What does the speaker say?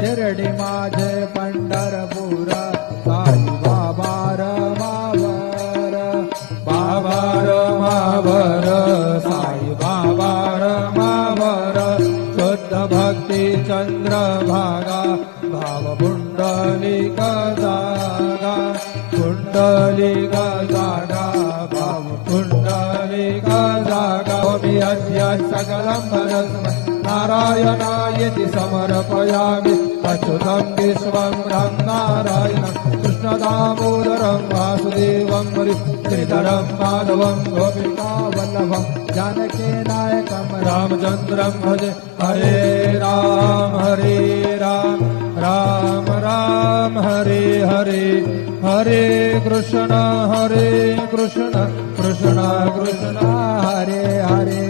शिर्डी माझे पंढरपूर साई बाबा रमावर बाबा रमावर साई बाबा रमावर शुद्ध भक्ती चंद्रभागा भाव पुंडलिक जागा पुंडलिक जागा भाव पुंडलिक जागा अद्य सकलं परस्मै नारायणायति समर्पयामि अच्युतं विश्वं ब्रह्म नारायणं कृष्णदामोदरं वासुदेवं हरि श्रीधरं माधवं गोपिकावल्लभं जानकीनायकं रामचन्द्रं भजे हरे राम राम राम हरे हरे हरे कृष्ण कृष्ण कृष्ण हरे हरे